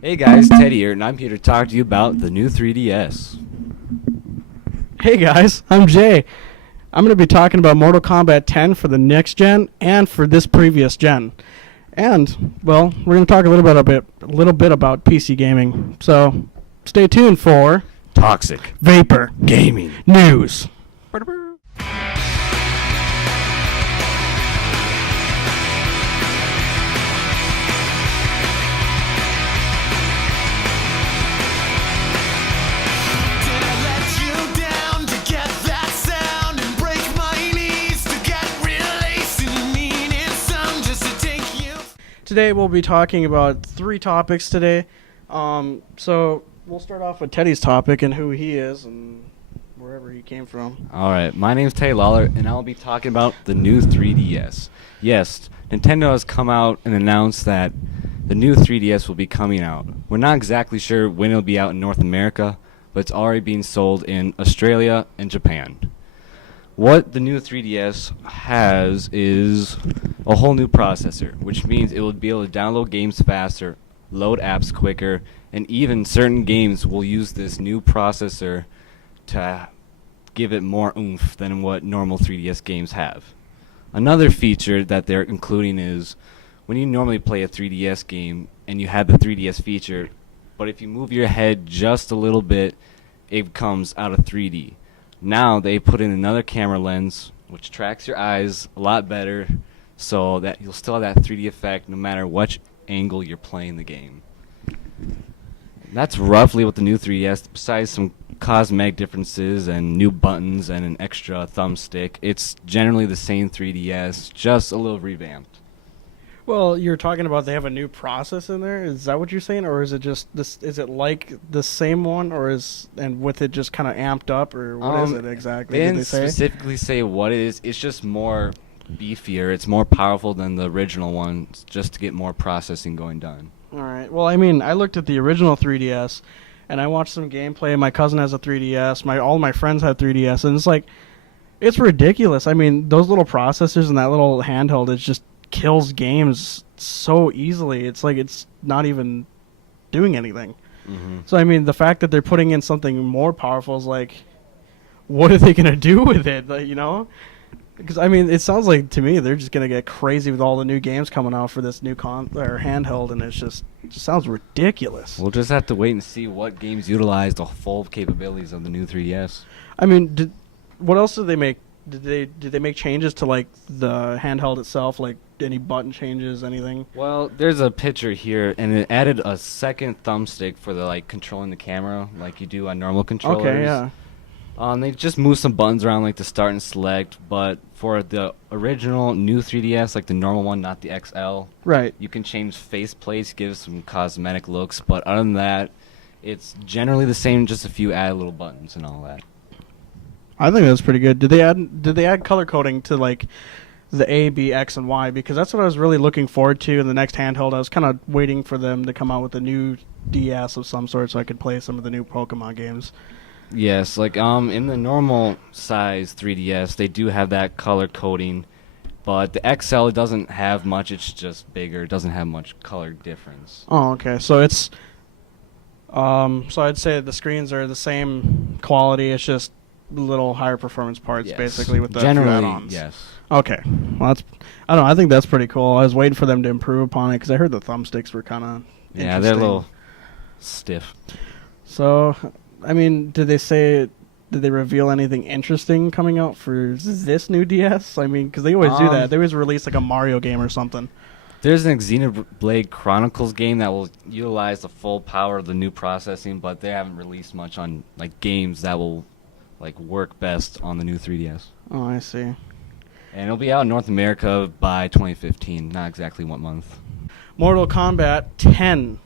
Hey guys, Teddy here, and I'm here to talk to you about the new 3DS. Hey guys, I'm Jay. I'm going to be talking about Mortal Kombat 10 for the next gen and for this previous gen. And, well, we're going to talk a little bit about PC gaming. So, stay tuned for Toxic Vapor Gaming News. Today we'll be talking about 3 topics today. So we'll start off with Teddy's topic and who he is and wherever he came from. Alright, my name's Teddy Lawler, and I'll be talking about the new 3DS. Yes, Nintendo has come out and announced that the new 3DS will be coming out. We're not exactly sure when it'll be out in North America, but it's already being sold in Australia and Japan. What the new 3DS has is a whole new processor, which means it will be able to download games faster, load apps quicker, and even certain games will use this new processor to give it more oomph than what normal 3DS games have. Another feature that they're including is when you normally play a 3DS game and you have the 3DS feature, but if you move your head just a little bit, it comes out of 3D. Now they put in another camera lens which tracks your eyes a lot better so that you'll still have that 3D effect no matter which angle you're playing the game. That's roughly what the new 3DS, besides some cosmetic differences and new buttons and an extra thumbstick. It's generally the same 3DS, just a little revamped. Well, you're talking about they have a new process in there. Is that what you're saying, or is it just this? Is it like the same one, or and with it just kind of amped up, or what is it exactly? They Did didn't specifically say what it is. It's just more beefier. It's more powerful than the original one, just to get more processing going done. All right. Well, I mean, I looked at the original 3DS, and I watched some gameplay. My cousin has a 3DS. All my friends had 3DS, and it's like, it's ridiculous. I mean, those little processors and that little handheld, it's just kills games so easily. It's like it's not even doing anything. Mm-hmm. So I mean, the fact that they're putting in something more powerful is like, what are they gonna do with it? Like, because I mean, it sounds like to me they're just gonna get crazy with all the new games coming out for this new handheld, and it just sounds ridiculous. We'll just have to wait and see what games utilize the full capabilities of the new 3DS. I mean, what else did they make? Did they make changes to like the handheld itself, like any button changes, anything? Well, there's a picture here, and it added a second thumbstick for the controlling the camera, like you do on normal controllers. Okay, yeah. They just moved some buttons around, like the start and select, but for the original new 3DS, like the normal one, not the XL, right? You can change faceplates, give some cosmetic looks, but other than that, it's generally the same, just a few added little buttons and all that. I think that's pretty good. Did they add color coding to like the A, B, X, and Y? Because that's what I was really looking forward to in the next handheld. I was kind of waiting for them to come out with a new DS of some sort so I could play some of the new Pokemon games. Yes, in the normal size 3DS, they do have that color coding, but the XL doesn't have much. It's just bigger. It doesn't have much color difference. Oh, okay. So it's so I'd say the screens are the same quality. It's just little higher performance parts, Yes. Basically, with the generally add-ons. yes. Okay, well I don't know. I think that's pretty cool. I was waiting for them to improve upon it because I heard the thumbsticks were kind of Yeah, they're a little stiff. So, I mean, did they reveal anything interesting coming out for this new DS? I mean, because they always do that. They always release like a Mario game or something. There's an Xenoblade Chronicles game that will utilize the full power of the new processing, but they haven't released much on games that will work best on the new 3DS. Oh, I see. And it'll be out in North America by 2015. Not exactly what month. Mortal Kombat 10.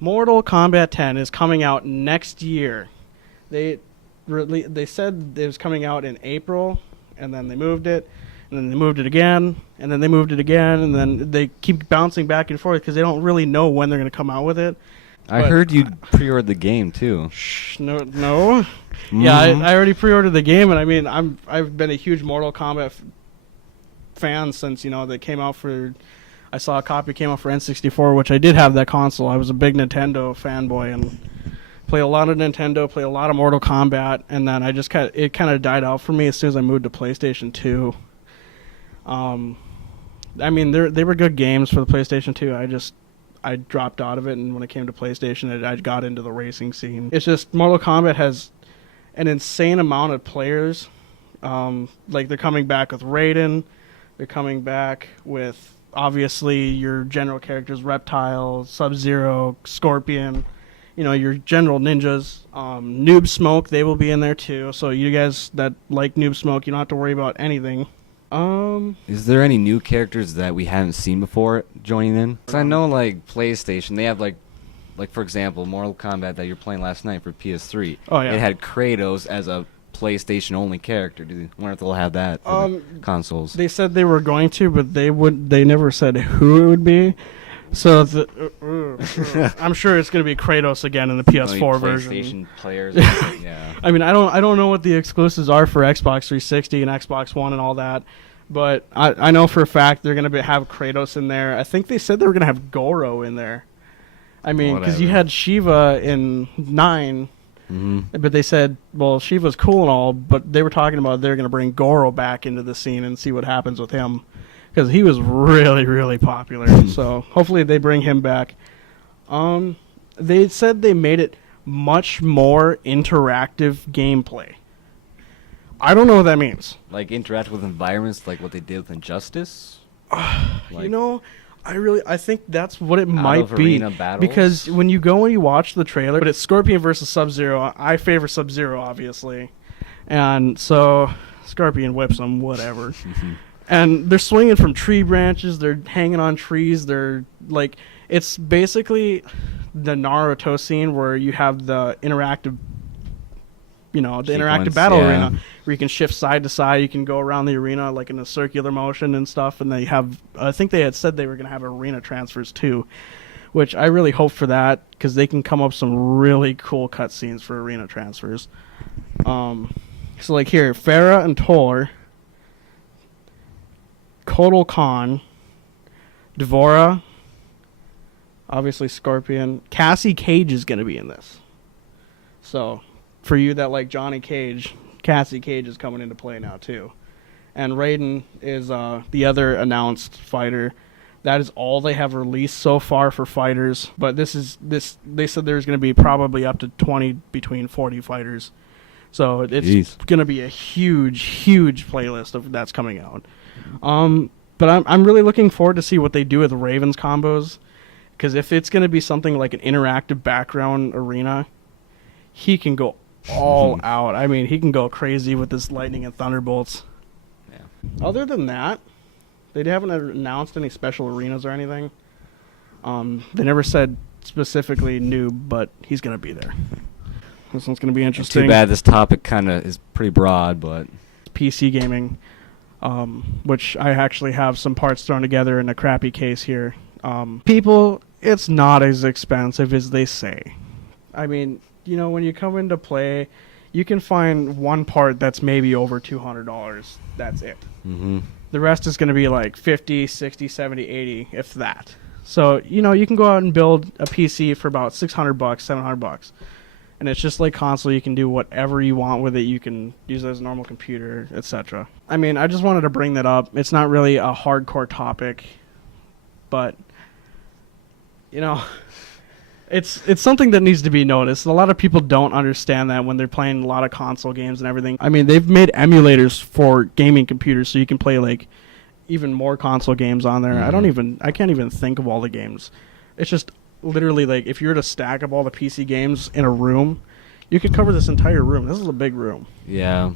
Mortal Kombat 10 is coming out next year. They said it was coming out in April, and then they moved it, and then they moved it again, and then they moved it again, and then they keep bouncing back and forth because they don't really know when they're going to come out with it. I heard you pre-ordered the game too. No. Mm-hmm. Yeah, I already pre-ordered the game, and I mean, I've been a huge Mortal Kombat fan since they came out for I saw a copy came out for N64, which I did have that console. I was a big Nintendo fanboy and played a lot of Nintendo, played a lot of Mortal Kombat, and then it kind of died out for me as soon as I moved to PlayStation 2. I mean, they were good games for the PlayStation 2. I dropped out of it, and when it came to PlayStation, I got into the racing scene. It's just Mortal Kombat has an insane amount of players. Like, they're coming back with Raiden. They're coming back with, obviously, your general characters, Reptile, Sub-Zero, Scorpion, you know, your general ninjas. Noob Smoke, they will be in there, too. So you guys that like Noob Smoke, you don't have to worry about anything. Is there any new characters that we haven't seen before joining in? 'Cause I know, like, PlayStation, they have, like for example, Mortal Kombat that you're playing last night for PS3. Oh, yeah. It had Kratos as a PlayStation-only character. I wonder if they'll have that for the consoles. They said they were going to, but they never said who it would be. So I'm sure it's going to be Kratos again in the PS4 version. PlayStation players, yeah. I mean, I don't know what the exclusives are for Xbox 360 and Xbox One and all that, but I know for a fact they're going to have Kratos in there. I think they said they were going to have Goro in there. I mean, because you had Shiva in 9, but they said, well, Shiva's cool and all, but they were talking about they're going to bring Goro back into the scene and see what happens with him. Because he was really, really popular. So hopefully they bring him back. They said they made it much more interactive gameplay. I don't know what that means. Like interact with environments, like what they did with Injustice? You know, I think that's what it might be. Arena battles? Because when you go and you watch the trailer, but it's Scorpion versus Sub-Zero. I favor Sub-Zero, obviously. And so Scorpion whips him, whatever. And they're swinging from tree branches. They're hanging on trees. They're like, it's basically the Naruto scene where you have the interactive, interactive battle arena where you can shift side to side. You can go around the arena like in a circular motion and stuff. And they have, I think they had said they were going to have arena transfers too, which I really hope for that because they can come up with some really cool cutscenes for arena transfers. So like here, Farah and Tor, Kotal Khan, Dvora, obviously Scorpion. Cassie Cage is going to be in this. So, for you that like Johnny Cage, Cassie Cage is coming into play now too. And Raiden is the other announced fighter. That is all they have released so far for fighters. But they said there's going to be probably up to 20 between 40 fighters. So it's going to be a huge, huge playlist of that's coming out. But I'm really looking forward to see what they do with Raven's combos, because if it's going to be something like an interactive background arena, he can go all out. I mean, he can go crazy with his lightning and thunderbolts. Yeah. Other than that, they haven't announced any special arenas or anything. They never said specifically noob, but he's going to be there. This one's going to be interesting. Too bad this topic kind of is pretty broad, but PC gaming. Which I actually have some parts thrown together in a crappy case here. People, it's not as expensive as they say. I mean, when you come into play, you can find one part that's maybe over $200. That's it. Mm-hmm. The rest is going to be like 50, 60, 70, 80, if that. So, you can go out and build a PC for about $600, $700. And it's just like console. You can do whatever you want with it. You can use it as a normal computer, etc. I mean, I just wanted to bring that up. It's not really a hardcore topic, but it's something that needs to be noticed. A lot of people don't understand that when they're playing a lot of console games and everything. I mean, they've made emulators for gaming computers, so you can play like even more console games on there. Mm-hmm. I can't even think of all the games. It's just literally like if you were to stack up all the PC games in a room, you could cover this entire room. This is a big room. Yeah,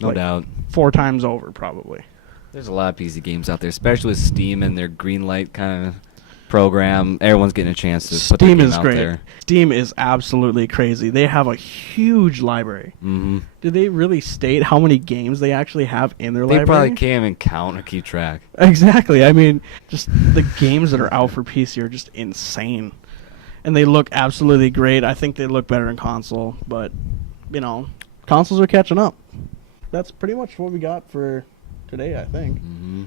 no doubt. 4 times over, probably. There's a lot of PC games out there, especially with Steam and their Greenlight kind of program. Everyone's getting a chance to put their game out there. Steam is absolutely crazy. They have a huge library. Mm-hmm. Did they really state how many games they actually have in their library? They probably can't even count or keep track. Exactly. I mean, just the games that are out for PC are just insane. And they look absolutely great. I think they look better in console, but, consoles are catching up. That's pretty much what we got for today, I think. Mm-hmm.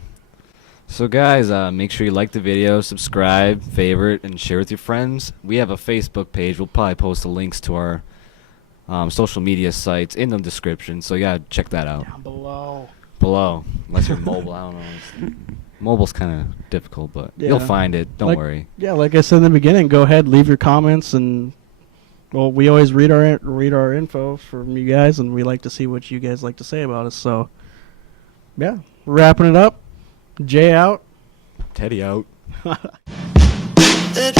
So guys, make sure you like the video, subscribe, favorite, and share with your friends. We have a Facebook page. We'll probably post the links to our social media sites in the description. So yeah, check that out. Down below. Below, unless you're mobile. I don't know. Mobile's kind of difficult, but Yeah. you'll find it. Don't worry. Yeah, like I said in the beginning, go ahead, leave your comments, and well, we always read our info from you guys, and we like to see what you guys like to say about us. So, yeah, wrapping it up. Jay out. Teddy out. That